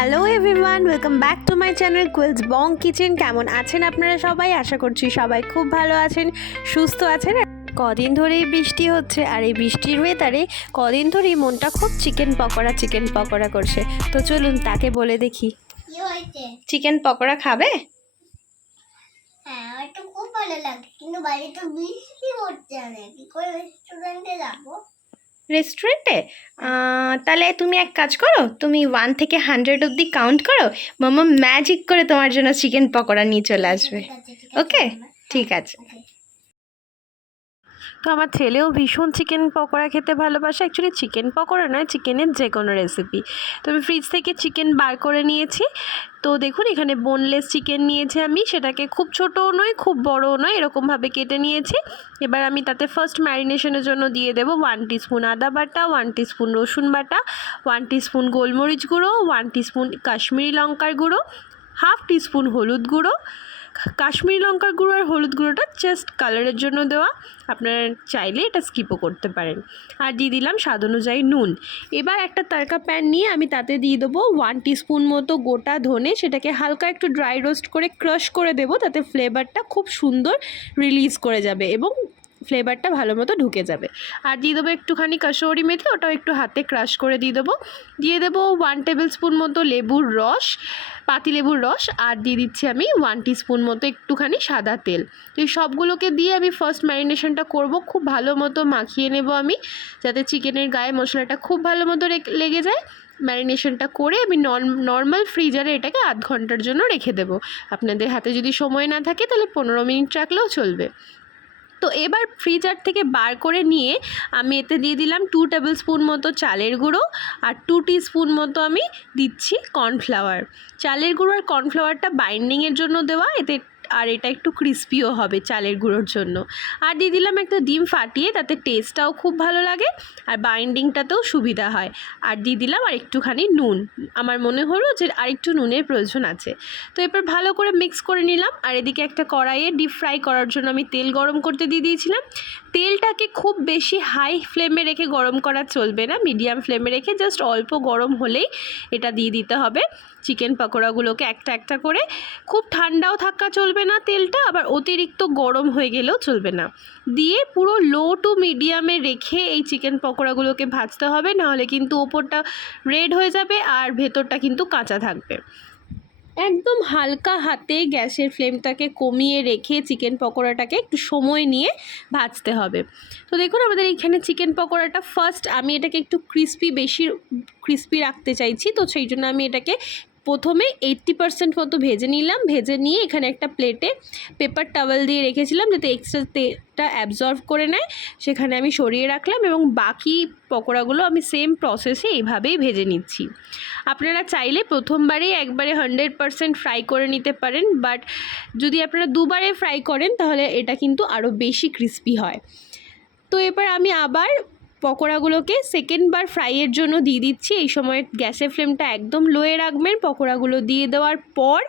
Hello everyone, welcome back to my channel কুইলস Bong kitchen. কেমন আছেন আপনারা সবাই? আশা করছি সবাই খুব ভালো আছেন, সুস্থ আছেন। কদিন ধরেই বৃষ্টি হচ্ছে, আর এই বৃষ্টির ওয়েদারে কদিন ধরেই মনটা খুব চিকেন পকোড়া করছে। তো চলুন তাকে বলে দেখি। চিকেন পকোড়া খাবে? হ্যাঁ, আমার তো খুব ভালো লাগে, কিন্তু বাইরে তো বৃষ্টি হচ্ছে, আমি কি করে রেস্টুরেন্টে যাবো? রেস্টুরেন্টে? তাহলে তুমি এক কাজ করো, তুমি 1 থেকে 100 অবধি কাউন্ট করো, মামা ম্যাজিক করে তোমার জন্য চিকেন পকোড়া নিয়ে চলে আসবে। ওকে, ঠিক আছে। তো আমার ছেলেও ভীষণ চিকেন পকোড়া খেতে ভালোবাসে। অ্যাকচুয়ালি চিকেন পকোড়া নয়, চিকেনের যে কোনো রেসিপি। তো আমি ফ্রিজ থেকে চিকেন বার করে নিয়েছি। তো দেখুন এখানে বোনলেস চিকেন নিয়েছি আমি, সেটাকে খুব ছোটও নয় খুব বড়ও নয়, এরকমভাবে কেটে নিয়েছি। এবার আমি তাতে ফার্স্ট ম্যারিনেশনের জন্য দিয়ে দেবো 1 টিস্পুন আদা বাটা, 1 টিস্পুন রসুন বাটা, 1 টিস্পুন গোলমরিচ গুঁড়ো, 1 টিস্পুন কাশ্মীরি লঙ্কার গুঁড়ো, হাফ টিস্পুন হলুদ গুঁড়ো। কাশ্মীরি লঙ্কার গুঁড়ো আর হলুদ গুঁড়োটা জাস্ট কালারের জন্য দেওয়া, আপনারা চাইলে এটা স্কিপও করতে পারেন। আর দিয়ে দিলাম স্বাদ অনুযায়ী নুন। এবার একটা তারকা প্যান নিয়ে আমি তাতে দিয়ে দেবো 1 টিস্পুন মতো গোটা ধনে, সেটাকে হালকা একটু ড্রাই রোস্ট করে ক্রাশ করে দেবো, তাতে ফ্লেভারটা খুব সুন্দর রিলিজ করে যাবে এবং ফ্লেভারটা ভালো মতো ঢুকে যাবে। আর দিয়ে দেবো একটুখানি কাসুরি মেথি, ওটাও একটু হাতে ক্রাশ করে দিয়ে দেবো 1 টেবিল স্পুন মতো লেবুর রস, পাতিলেবুর রস। আর দিয়ে দিচ্ছি আমি 1 টিস্পুন মতো একটুখানি সাদা তেল। তো এই সবগুলোকে দিয়ে আমি ফার্স্ট ম্যারিনেশনটা করব, খুব ভালো মতো মাখিয়ে নেব আমি, যাতে চিকেনের গায়ে মশলাটা খুব ভালো মতো লেগে যায়। ম্যারিনেশনটা করে আমি নর্মাল ফ্রিজারে এটাকে আধ ঘন্টার জন্য রেখে দেবো। আপনাদের হাতে যদি সময় না থাকে তাহলে 15 মিনিট রাখলেও চলবে। তো এবার ফ্রিজার থেকে বার করে নিয়ে আমি এতে দিয়ে দিলাম 2 টেবিল স্পুন মতো চালের গুঁড়ো, আর 2 টিস্পুন মতো আমি দিচ্ছি কর্নফ্লাওয়ার। চালের গুঁড়ো আর কর্নফ্লাওয়ারটা বাইন্ডিংয়ের জন্য দেওয়া, এতে আর এটা একটু ক্রিস্পিও হবে চালের গুঁড়োর জন্য। আর দিয়ে দিলাম একটা ডিম ফাটিয়ে, তাতে টেস্টটাও খুব ভালো লাগে আর বাইন্ডিংটাতেও সুবিধা হয়। আর দিয়ে দিলাম আর একটুখানি নুন, আমার মনে হলো যে আরেকটু নুনের প্রয়োজন আছে। তো এরপর ভালো করে মিক্স করে নিলাম। আর এদিকে একটা কড়াইয়ে ডিপ ফ্রাই করার জন্য আমি তেল গরম করতে দিয়ে দিয়েছিলাম। তেলটাকে খুব বেশি হাই ফ্লেমে রেখে গরম করা চলবে না, মিডিয়াম ফ্লেমে রেখে জাস্ট অল্প গরম হলেই এটা দিয়ে দিতে হবে চিকেন পকোড়াগুলোকে একটা একটা করে। খুব ঠান্ডাও থাকা চলবে না তেলটা, আবার অতিরিক্ত গরম হয়ে গেলেও চলবে না। দিয়ে পুরো লো টু মিডিয়ামে রেখে এই চিকেন পকোড়াগুলোকে ভাজতে হবে, নাহলে কিন্তু ওপরটা রেড হয়ে যাবে আর ভেতরটা কিন্তু কাঁচা থাকবে। একদম হালকা হাতে গ্যাসের ফ্লেমটাকে কমিয়ে রেখে চিকেন পকোড়াটাকে একটু সময় নিয়ে ভাজতে হবে। তো দেখুন আমাদের এইখানে চিকেন পকোড়াটা ফার্স্ট আমি এটাকে একটু বেশি ক্রিস্পি রাখতে চাইছি, তো সেই জন্য আমি এটাকে প্রথমে 80% মতো ভেজে নিলাম। ভেজে নিয়ে এখানে একটা প্লেটে পেপার টাওয়েল দিয়ে রেখেছিলাম, যাতে এক্সট্রা তেলটা অ্যাবজর্ব করে নেয়, সেখানে আমি সরিয়ে রাখলাম। এবং বাকি পকোড়াগুলো আমি সেম প্রসেসে এইভাবেই ভেজে নিচ্ছি। আপনারা চাইলে প্রথমবারেই একবারে 100% ফ্রাই করে নিতে পারেন, বাট যদি আপনারা দুবারে ফ্রাই করেন তাহলে এটা কিন্তু আরও বেশি ক্রিস্পি হয়। তো এবার আমি আবার পকোড়াগুলোকে সেকেন্ডবার ফ্রাইয়ের জন্য দিয়ে দিচ্ছি। এই সময় গ্যাসের ফ্লেমটা একদম লোয়ে রাখবেন। পকোড়াগুলো দিয়ে দেওয়ার পর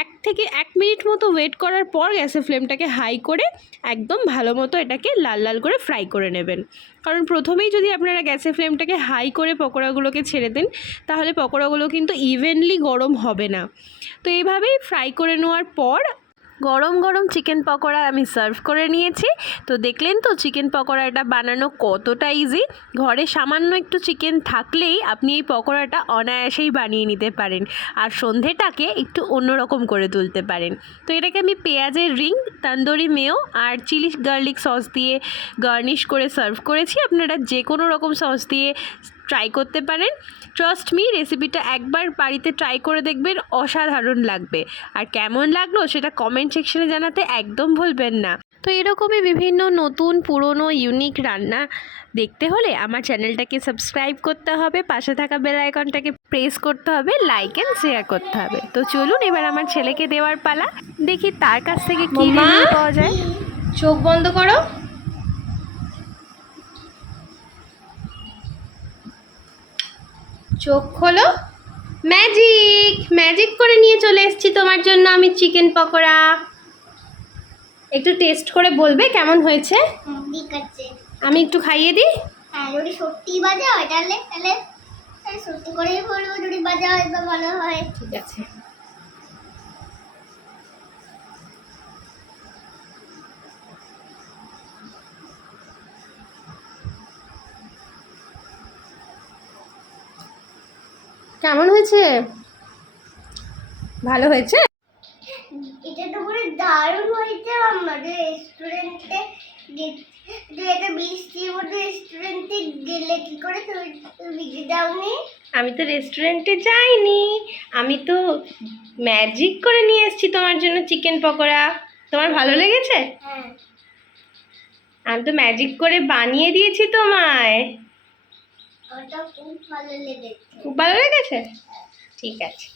1 থেকে 1 মিনিট মতো ওয়েট করার পর গ্যাসের ফ্লেমটাকে হাই করে একদম ভালো মতো এটাকে লাল লাল করে ফ্রাই করে নেবেন। কারণ প্রথমেই যদি আপনারা গ্যাসের ফ্লেমটাকে হাই করে পকোড়াগুলোকে ছেড়ে দেন, তাহলে পকোড়াগুলো কিন্তু ইভেনলি গরম হবে না। তো এইভাবেই ফ্রাই করে নেওয়ার পর গরম গরম চিকেন পকোড়া আমি সার্ভ করে নিয়েছি। তো দেখলেন তো চিকেন পকোড়াটা বানানো কতটা ইজি। ঘরে সামান্য একটু চিকেন থাকলেই আপনি এই পকোড়াটা অনায়াসেই বানিয়ে নিতে পারেন, আর সন্ধেটাকে একটু অন্যরকম করে তুলতে পারেন। তো এটাকে আমি পেঁয়াজের রিং, তন্দুরি মেয়ো আর চিলি গার্লিক সস দিয়ে গার্নিশ করে সার্ভ করেছি। আপনারা যে কোনো রকম সস দিয়ে ট্রাই করতে পারেন। ট্রাস্ট মি, রেসিপিটা একবার বাড়িতে ট্রাই করে দেখবেন, অসাধারণ লাগবে। আর কেমন লাগলো সেটা কমেন্ট সেকশনে জানাতে একদম ভুলবেন না। তো এরকমই বিভিন্ন নতুন পুরনো ইউনিক রান্না দেখতে হলে আমার চ্যানেলটাকে সাবস্ক্রাইব করতে হবে, পাশে থাকা বেল আইকনটাকে প্রেস করতে হবে, লাইক অ্যান্ড শেয়ার করতে হবে। তো চলুন এবার আমার ছেলেকে দেওয়ার পালা, দেখি তার কাছ থেকে কী রিভিউ পাওয়া যায়। চোখ বন্ধ করো। চোখ খোলো। ম্যাজিক করে নিয়ে চলে এসেছি তোমার জন্য আমি চিকেন পকোড়া। একটু টেস্ট করে বলবে কেমন হয়েছে? ঠিক আছে, আমি একটু খাইয়ে দিই। হ্যাঁ, যদি সত্যি বাজে হয় তাহলে হ্যাঁ, সত্যি করেই বলবো, যদি বাজা হয় তো ভালো হয়। ঠিক আছে। কেমন হয়েছে? ভালো হয়েছে? এটা তো পুরো দারুণ হয়েছে। আমাদের রেস্টুরেন্টে তুই একটা বৃষ্টির মধ্যে রেস্টুরেন্টে গেলে কি করে? তুই ভিজে যাওনি? আমি তো রেস্টুরেন্টে যাইনি, আমি তো ম্যাজিক করে নিয়ে এসেছি তোমার জন্য চিকেন পকোড়া। তোমার ভালো লেগেছে? হ্যাঁ, আমি তো ম্যাজিক করে বানিয়ে দিয়েছি তোমায়। ওটা খুব ভালো লেগেছে। খুব ভালো লেগেছে? ঠিক আছে।